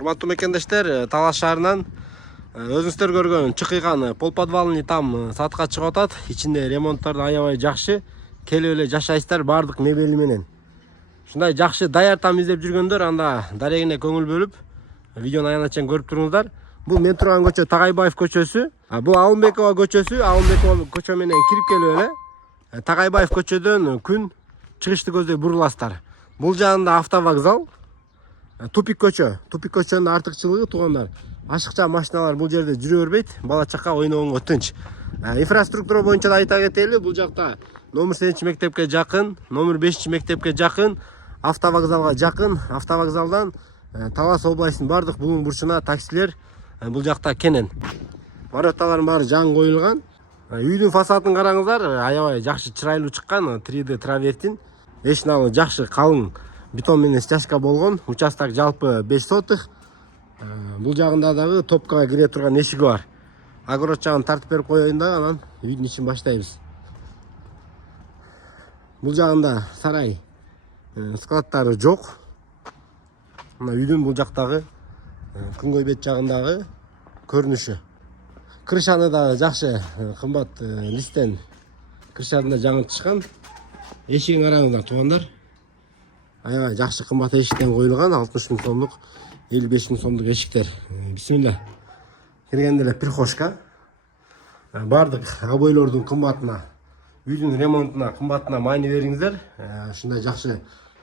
Урматтуу мекендештер, Талас шаарынан өзүңүздөр көргөн чыкыйган полподвальный там сатка чыгып атат. Ичинде ремонттар аябай жакшы. Келип эле жашайсыздар бардык мебели менен. Ушундай жакшы даяр там издеп жүргөндөр анда дарегине көңүл бөлүп, видеону аягына чейин көрүп туруңуздар. Бул мен турган көчө Тагайбаев көчөсү. Бул Алымбекова көчөсү. Алымбекова көчө менен кирип келип эле Тагайбаев көчөдөн күн чыгышты көздөй буруласыздар. Бул жагында автовокзал. Тупик көчө. Тупик көчөнүн артыкчылыгы туугандар. Ашыкча машиналар бул жерде жүрө бербейт. Бала чакка ойногонго тынч. Инфраструктура боюнча да айта кетели, бул жакта номер 8 мектепке жакын, номер 5 мектепке жакын, автовокзалга жакын. Автовокзалдан Талас областынын бардык булуң бурчуна таксилер бул жакта кенен. Вороталардын баары жаңы коюлган. Үйдүн фасадын караңыздар, аябай жакшы чырайлуу чыккан, 3D травертин. Эшиналы жакшы калың бетон менен стяжка болгон. Участок жалпы 5 сотых. Бул жагында дагы топкага кире турган эшиги бар. Огород жагын тартып берип коеюн да, анан үйдүн ишин баштайбыз. Бул жагында сарай складдары жок. Мына үйдүн бул жактагы күнгөй бет жагындагы көрүнүшү. Крышаны да жакшы кымбат листтен крышаны да жаңыртышкан. Эшигин караңыздар туугандар. Аябай жакшы кымбат эшиктен коюлган, 60 000 сомдук, 55 000 сомдук эшиктер. Бисмилла. Киргенде эле прихожка. Бардык обойлордун кымбатына, үйдүн ремонтуна, кымбатына маани бериңиздер. Ушундай жакшы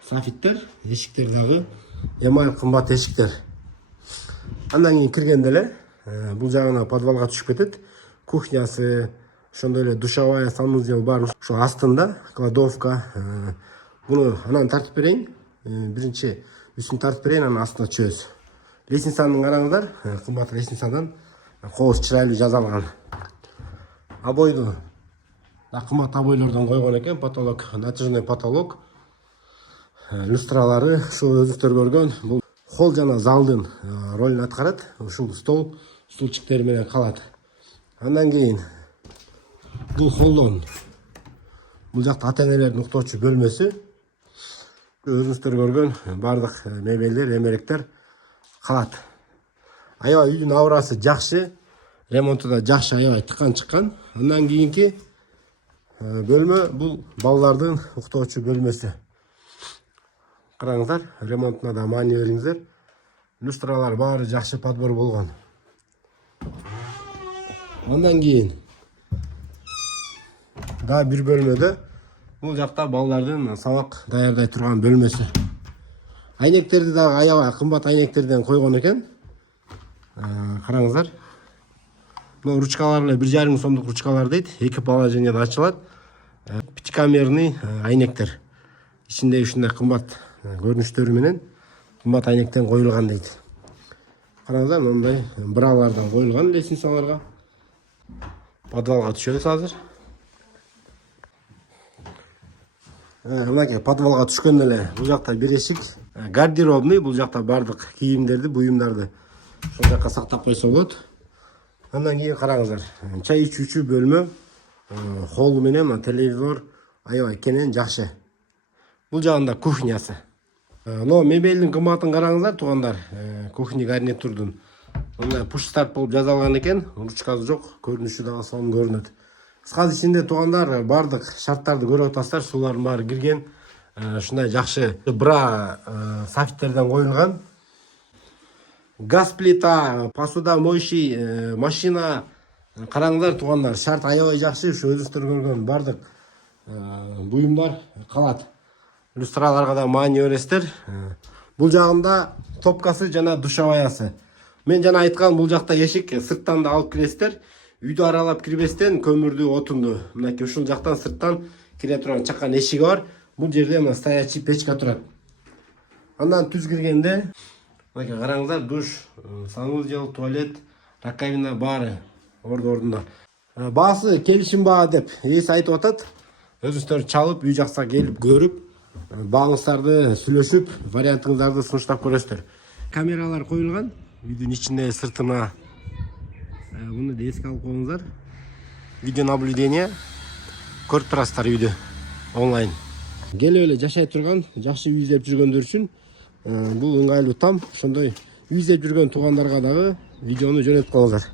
софиттер, эшиктер дагы эмаль кымбат эшиктер. Андан кийин киргенде эле бул жагына подвалга түшүп кетет. Кухнясы, ошондой эле душевая, санузел бар. Ошо астында кладовка. Буну анан тартып берейин. Биринчи үстүн тартып берейин, анан астына чөз. Лестницаны караңыздар, кымбат лестницадан кооз чырайлуу жасалган. Обойду да кымбат обойлордон койгон экен, потолок, натяжной потолок. Люстралары ушул өзүңүздөр көргөн бул холл жана залдын ролун аткарат. Ушул стульчиктер менен калат. Андан кийин бул холлдон бул жакта ата-энелердин уктоочу бөлмөсү. Өзүңүздөр көргөн бардык мебелдер, эмеректер калат. Аябай үйдүн аурасы жакшы, ремонту да жакшы, аябай тыккан чыккан. Андан кийинки бөлмө бул балдардын уктоочу бөлмөсү. Караңыздар, ремонтуна да маани бериңиздер. Люстралар баары жакшы подбор болгон. Андан кийин да бир бөлмөдө бул жакта балдардын сабак даярдай турган бөлмөсү. Айнектерди дагы аябай кымбат айнектерден койгон экен. Караңыздар. Бул ручкалар эле 1,5 000 сомдук ручкалар дейт. 2 положенияда ачылат. Пятикамерный айнектер. Ичинде ушундай кымбат көрүнүштөрү менен кымбат айнектен коюлган дейт. Караңыздар, мындай бралардан коюлган лестницаларга. Подвалга түшөбүз азыр. Мынакей подвалга түшкөндө эле бул жакта бир эшик, гардеробный, бул жакта бардык кийимдерди, буюмдарды ошол жакка сактап койсо болот. Андан кийин караңыздар, чай ичүүчү бөлмө, холл менен телевизор аябай кенен жакшы. Бул жагында кухнясы. Но мебелдин кымбатын караңыздар туугандар, кухня гарнитурдун. Мындай пуш-старт болуп жасалган экен, ручкасы жок, көрүнүшү дагы сонун көрүнөт. Кыскасы ичинде туугандар бардык шарттарды көрүп атасыздар, суулардын баары кирген. Ушундай жакшы бра софиттерден коюлган. Газ плита, посудомоющий машина. Караңыздар туугандар, шарт аябай жакшы, ушу өзүңүздөр көргөн бардык буюмдар калат. Люстраларга да маани бересиздер. Бул жагында топкасы жана душеваясы. Мен жана айткан бул жакта эшик сырттан да алып киресиздер. Үйдү аралап кирбестен көмүрдү, отунду. Мынакей ушул жактан сырттан кире турган чакан эшиги бар. Бул жерде мына стоячий печка турат. Андан түз киргенде мынакей караңыздар, душ, санузел, туалет, раковина баары ордунда. Баасы келишим баа деп ээси айтып атат. Өзүңүздөр чалып, үй жакса келип көрүп, бааңыздарды сүйлөшүп, вариантыңыздарды сунуштап көрөсүздөр. Камералар коюлган. Үйдүн ичинде, сыртына. Буну да эске алып коюңуздар. Видео наблюдение көрүп турасыздар үйдү онлайн. Келип эле жашай турган, жакшы үй издеп жүргөндөр үчүн бул ыңгайлуу там. Ошондой үй издеп жүрген туугандарга дагы видеону жөнөтүп коюңуздар.